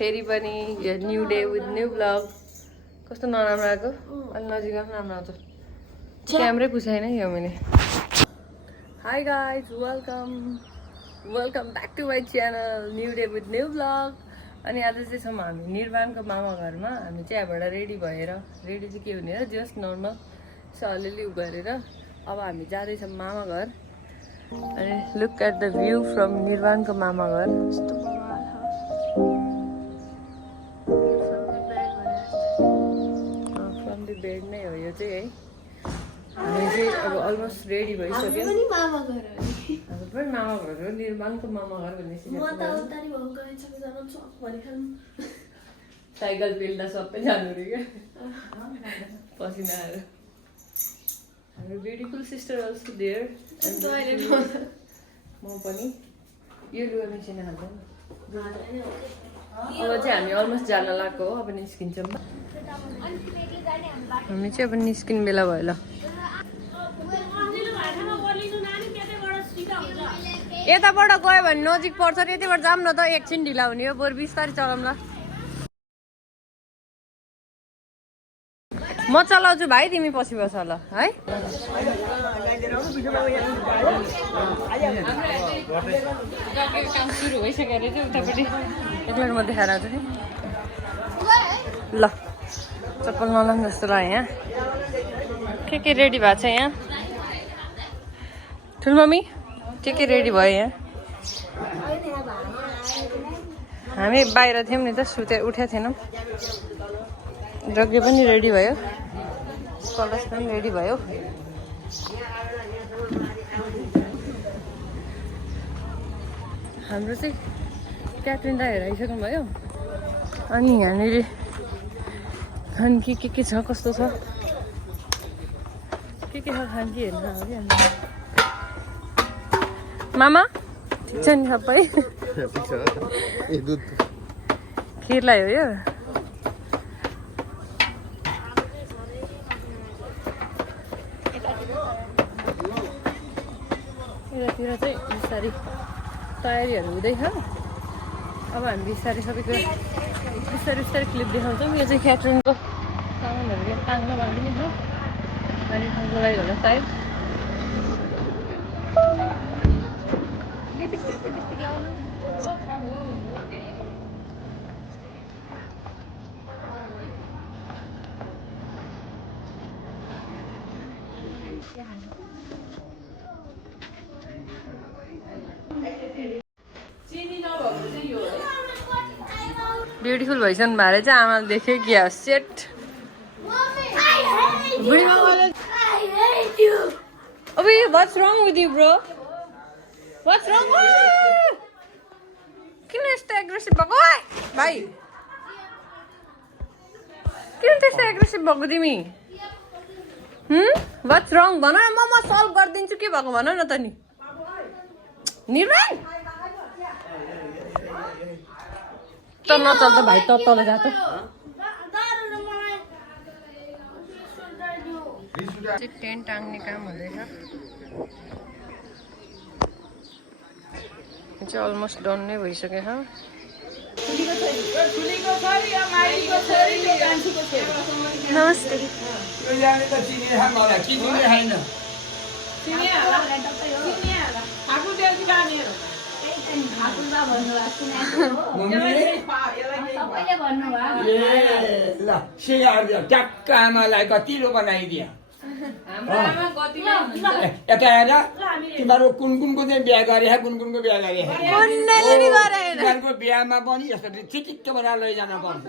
फेरि पनि new day with new blog. कस्तो नराम्रो आएको अलि नजिक राम्रो आउँछ क्यामेरै पुछाइन यो मैले। Hi guys welcome back to my channel new day with new vlog. अनि आज चाहिँ छौँ हामी निर्वाणको मामा घरमा। हामी चाहिँ यहाँबाट रेडी भएर रेडी चाहिँ के हुने र जस्ट नर्मल यसो अलिअलि उ गरेर अब हामी जाँदैछौँ मामा घर। अनि look at the view from निर्वाणको मामा घर। फ्रम द बेड नै हो यो चाहिँ है। हामी चाहिँ अब अलमोस्ट रेडी भइसक्यो। हाम्रो पनि मामा घर हो निर्वाणको मामा घर भन्ने साइकल पेल्दा सबै जानु रे क्या पसिना आएर। हाम्रो ब्युटिफुल सिस्टर अल्सो देयर। म पनि यो लुगा मिसिन हाल्छ। अब चाहिँ हामी अलमोस्ट जान लागेको हो। अब निस्किन्छौँ हामी चाहिँ। अब निस्किने बेला भयो ल। यताबाट गयो भने नजिक पर्छ र यतिबाट जाऊँ न त। एकछिन ढिला हुने हो बरु बिस्तारै चलाऊँ ल। म चलाउँछु भाइ तिमी पछि बस ल है। काम सुरु भइसक्यो अरे चाहिँ उतापट्टि एकलाई म देखाएर आउँछु नि ल। चप्पल नलाउँ जस्तो लाग्यो यहाँ। के रेडी भएको छ यहाँ ठुलमम्मी? के रेडी भयो यहाँ? हामी बाहिर थियौँ नि त उठेको थिएनौँ। जग्गे पनि रेडी भयो कलश पनि रेडी भयो। हाम्रो चाहिँ क्याट्रिन दाइहरू आइसक्नु भयो। अनि यहाँनिर खान के छ कस्तो छ के छ खान कि हेर्नु अगाडि हामी। मामा ठिक छ नि सबै? खिर ल्यायो यो। यतातिर चाहिँ बिस्तारै तयारीहरू हुँदैछ। अब हामी बिस्तारै सबै कुरा बिस्तारै क्लिप देखाउँछौँ। यो चाहिँ क्याटरिङको सामानहरू टाङ्न बाँधिने छ। पानी खानको लागि होला सायद। ब्युटिफुल भइसक्नु भएर चाहिँ आमाले देख्यो क्या सेट। अबे what's wrong with you bro? What's wrong? किन यस्तो एग्रेसिभ भएको भाइ? किन त्यस्तो एग्रेसिभ भएको तिमी? What's wrong भन न। म सल्भ गरिदिन्छु के भएको भन न त नि। निर्वाण त नचल त भाइ त तल जा त। टेन्ट टाङ्ने काम हुँदैछ। चाहिँ अलमोस्ट डन नै भइसक्यो छ। नमस्ते। ट्याक्क आमालाई कतिलो बनाइदियो। यता हेर तिमीहरू कुनको चाहिँ बिहा गरे कुनको बिहा गरे। तिमीहरूको बिहामा पनि यस्तो चिटिक्क बनाएर लैजान पर्छ।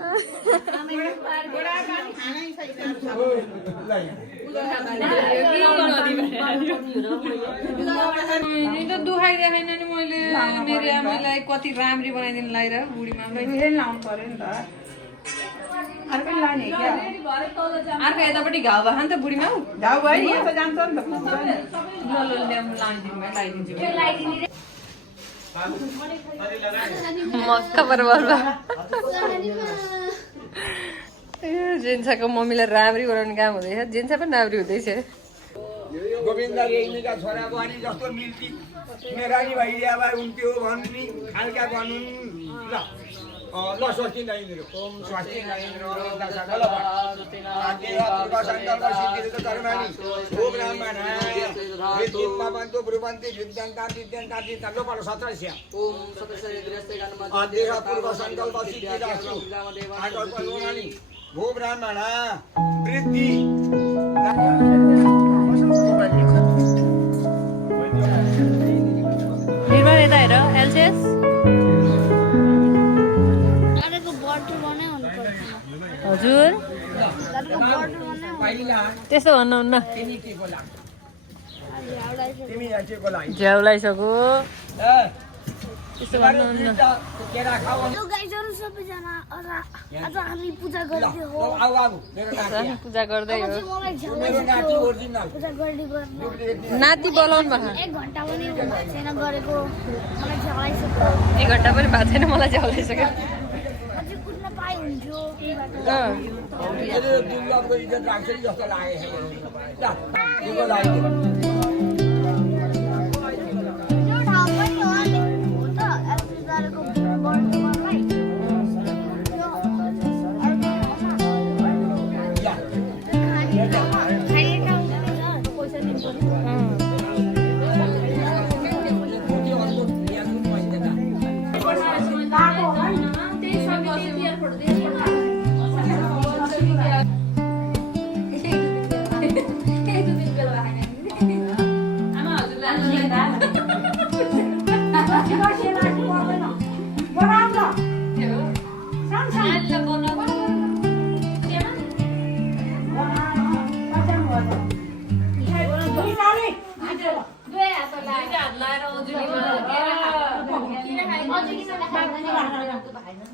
दुखाइदिएन नि मैले मेरो आमालाई कति राम्री बनाइदिनु लाएर बुढी मामलाई लाउनु पर्यो नि त। अर्को यतापट्टि घाउ भयो नि त बुढीमा घाउ भयो यहाँ त जान्छ नि त। मक्का बराबर जेन्साको मम्मीलाई राम्री बनाउने काम हुँदैछ। जेन्सा पनि राम्री हुँदैछ। गोविन्द रेग्मीका छोरा बुहारी जस्तो मिल्ती मेरानी भइदिया भए हुन्थ्यो भन्ने खालका भन्नु ल। ल स्वस्ति नइन्द्र ओम स्वस्ति नइन्द्र दशकल आज्ञा पूर्व संकल्प सिद्धिर्थ कर्माणि ओ ब्राह्मण विद्युत्मा बन्धु ब्रुवन्ति विद्यन्ता विद्यन्ताति तल्लोपाल 17 ओम सतसरिद्रस्य गणपति आज्ञा पूर्व संकल्प सिद्धिरस्तु आकल्प लोनानि ओ ब्राह्मण वृद्धि निर्माण यता हेर एलसिएस हजुर त्यस्तो भन्नुहुन्न झ्याउलाइसक्यो त्यस्तो भन्नुहुन्न पूजा गर्दै हो नाति बोलाउनु भएको 1 घन्टा पनि भएको छैन मलाई झ्याउलाइसक्यो दुर्गाको इज्जत राख्छ जस्तो लाग्यो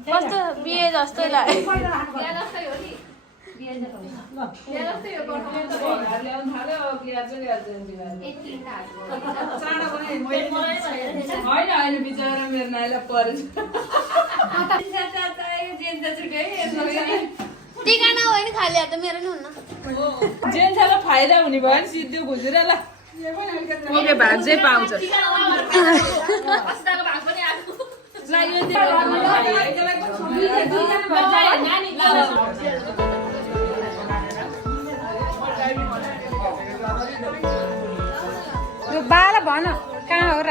कस्तो बिहे जस्तो लाग्यो टिका नभए नि खाली हात त मेरो नि हुन्न जेन्थालाई फाइदा हुने भयो नि सिद्धि गुजुरालाई ओके भाग चाहिँ पाउँछ यो बाला भन कहाँ हो र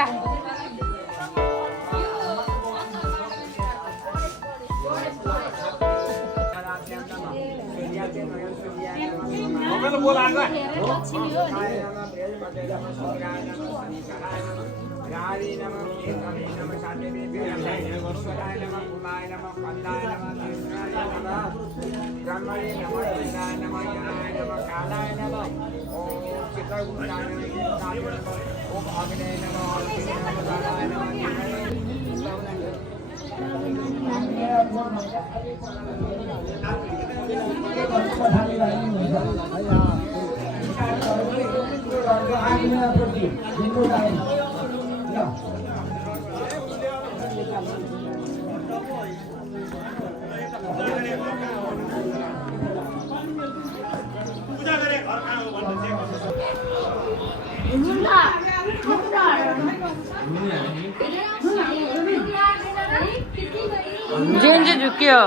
जेन चाहिँ झुक्यो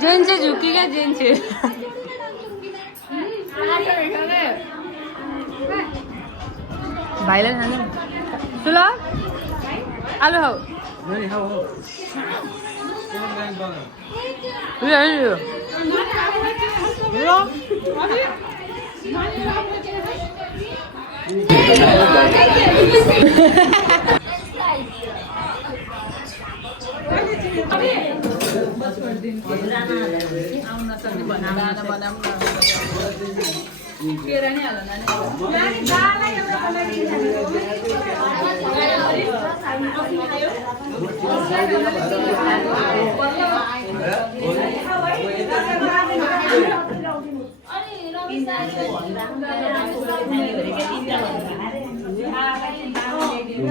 जेन चाहिँ झुक्यो क्या जेन चाहिँ भाइलाई खानु सुल आलु खाऊ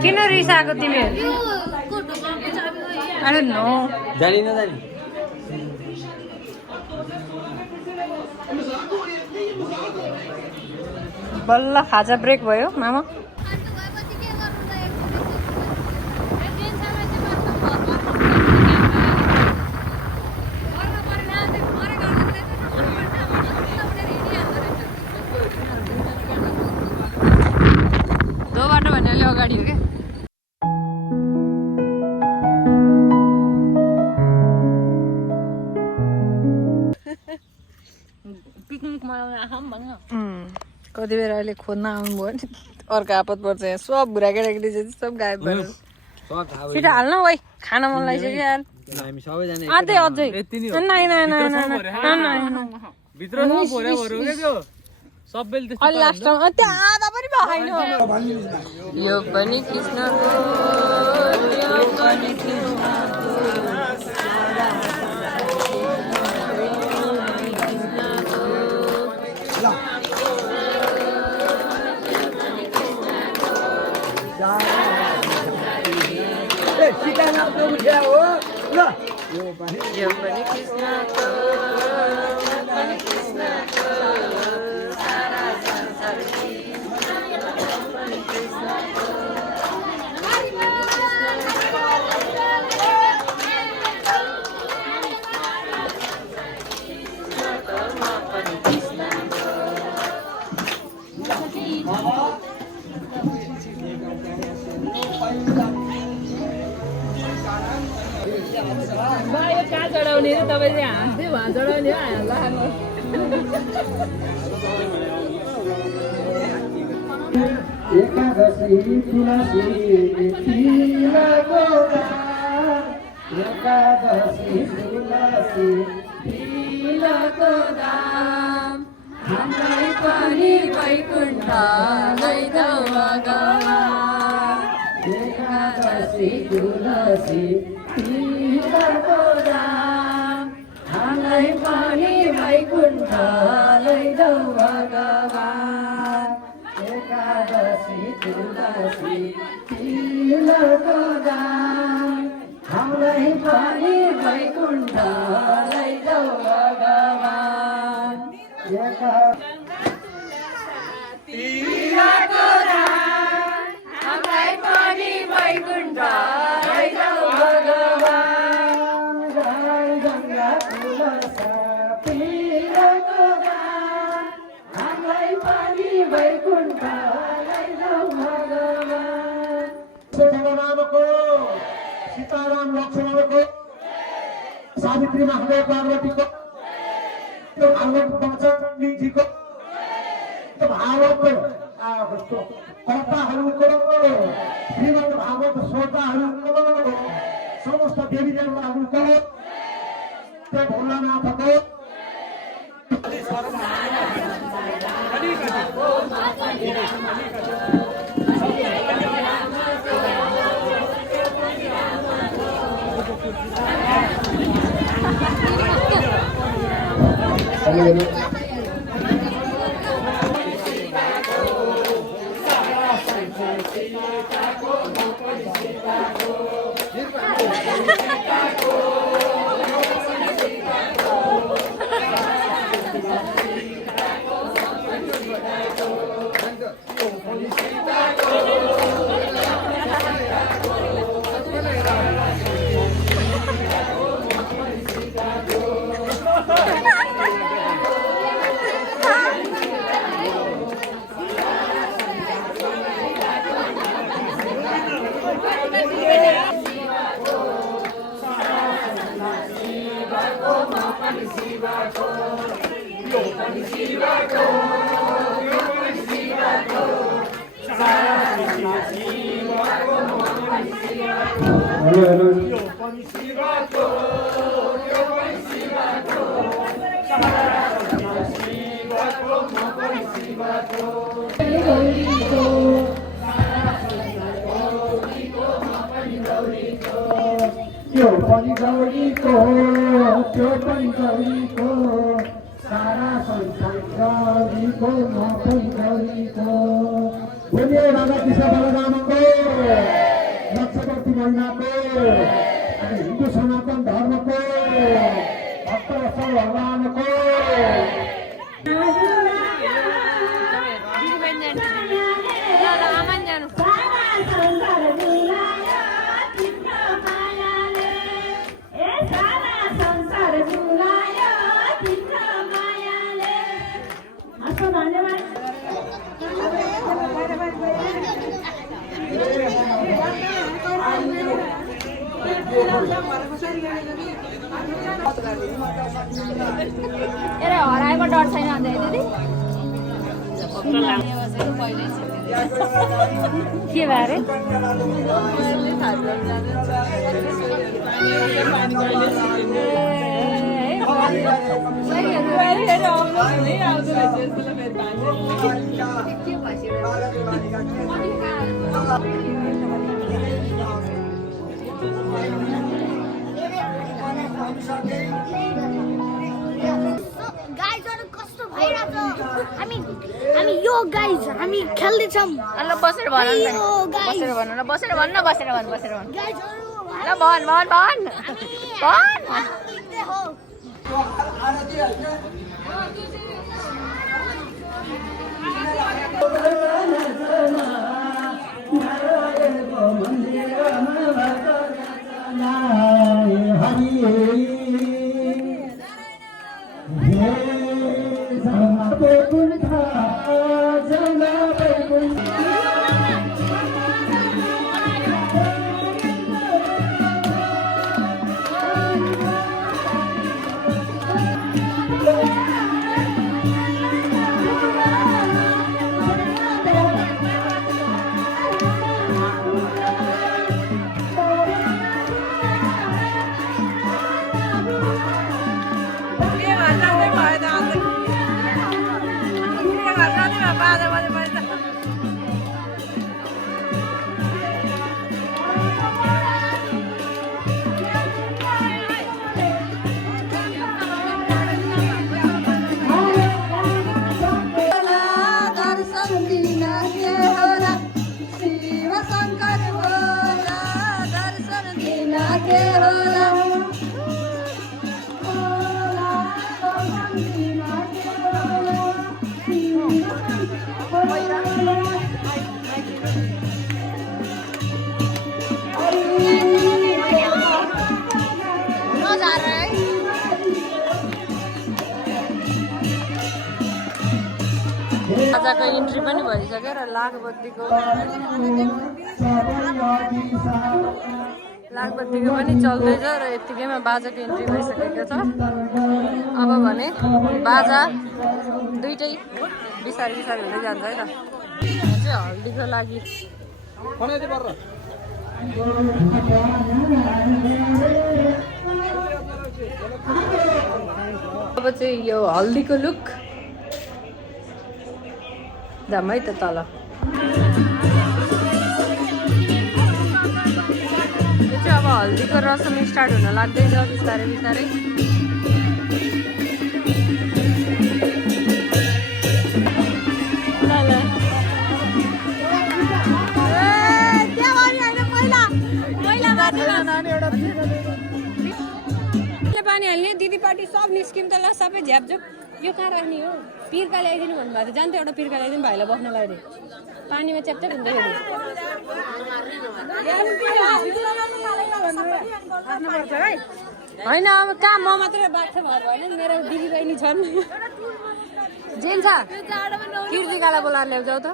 किन रिसाएको तिमीहरू अरे नो जानी नजानी बल्ल खाजा ब्रेक भयो मामा अगाडि हो क्या पिकनिक मनाउन आँखा पनि भन्न कति बेर अहिले खोज्न आउनुभयो नि अर्को आपत पर्छ यहाँ सब भुरा केटाकेटी चाहिँ सब गायब भएर छिटो हाल्न है खान मन लागिसक्यो यार हामी सबैजना अझै अझै भित्र सब भोरेभोरे हो क्या त्यो सबैले त्यस्तो अलि लास्टमा त्यो आधा पनि भएन यो पनि कृष्णको यो पनि यो पनि कृष्णको सारा संसार यो कहाँ चढाउने रे तपाईँले हाँस्दै उहाँ चढाउने हो हाला एकादशी तुलसी तिलको दाम एकादशी तुलसी तिलको दाम हामीलाई पनि वैकुण्ठ लैजाऊ भगवान एकादशी तुलसी तिलको दाम हामीलाई पनि वैकुण्ठ लैजाऊ भगवान एकादशी तुलसी तिलको दाम हामीलाई पनि वैकुण्ठ लैजाऊ भगवान तिलको दाम हामीलाई पनि वैकुण्ठ लैजाऊ भगवान गाई गङ्गा तुलसा तिलको दाम हामीलाई पनि वैकुण्ठ लैजाऊ भगवान रामको सीताराम लक्ष्मणको सावित्री महादेव पार्वतीको भागवत पञ्चमीजीको भागवत कर्ताहरूको श्रीमद् भागवत श्रोताहरूको समस्त देवी देवताहरूको त्यो भोलानाथको त्यो पनि गौरीको सारा संसार गौरीको म पनि गौरीको बोलिए राधा कृष्ण बलरामको लक्षवर्ती महिनाको हिन्दू सनातन धर्मको भक्त भगवानको डर छैन अन्त दिदी के भयो अरे गाइजहरु कस्तो भइराछ हामी यो गाइज हामी खेल्दैछौँ ल बसेर भन बसेर भन ल बसेर भन गाइजहरु ल भन हो आजको इन्ट्री पनि भइसक्यो र लागबत्तीको पनि चल्दैछ र यत्तिकैमा बाजाको इन्ट्री भइसकेको छ। अब भने बाजा दुइटै बिस्तारै बिस्तारै हुँदै जान्छ है त। चाहिँ हल्दीको लागि अब चाहिँ यो हल्दीको लुक जाम है त तल। यो चाहिँ अब हल्दीको रसम स्टार्ट हुन लाग्दैछ बिस्तारै बिस्तारै। पानी हाल्ने दिदी पार्टी सब निस्किम त ल सबै झ्यापझुप। यो कहाँ राख्ने हो पिर्का ल्याइदिनु भन्नुभएको थियो जान्थ्यो एउटा पिर्का ल्याइदिनु भाइलाई बस्नलाई अरे पानीमा च्यापच्याप हुँदाखेरि होइन अब कहाँ म मात्रै बाँच्छ भएर होइन मेरो दिदी बहिनी छन् जेन छ कीर्तिकालाई बोलाएर ल्याउँछौ त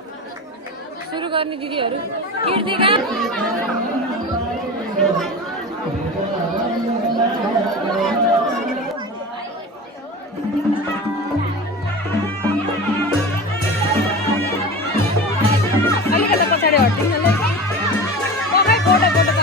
सुरु गर्ने दिदीहरू कीर्तिका अलिकति पछाडि हट्दिनु ल पकाइ गोटा गोटा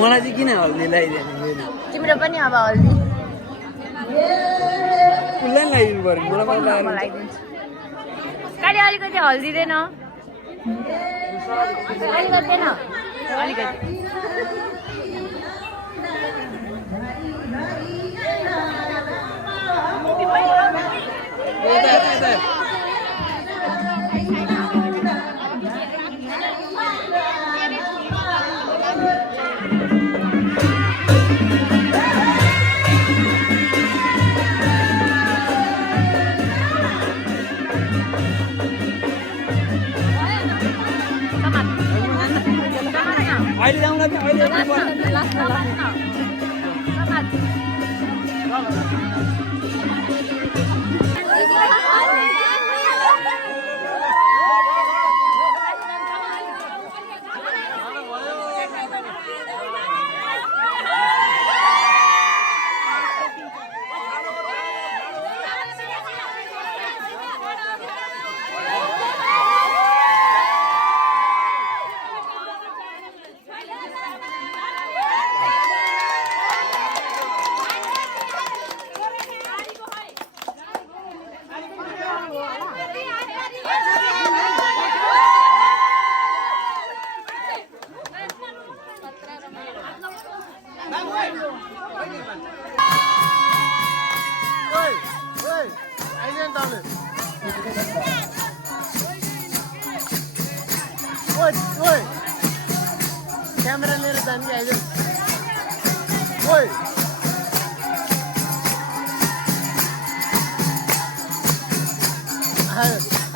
मलाई चाहिँ किन हल्दी लगाइदिनु तिम्रो पनि अब हल्दी उसलाई लगाइदिनु पर्यो मलाई लगाइदिन्छु काली अलिकति हल्दी दिएन अलिकति दिएन अलिकति अहिले जाउँला कि अहिले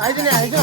आइज नि आइज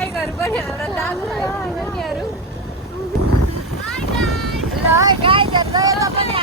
गाईहरू पनि हाम्रा दाजु बहिनीहरू Hi guys. ल गाईहरू पनि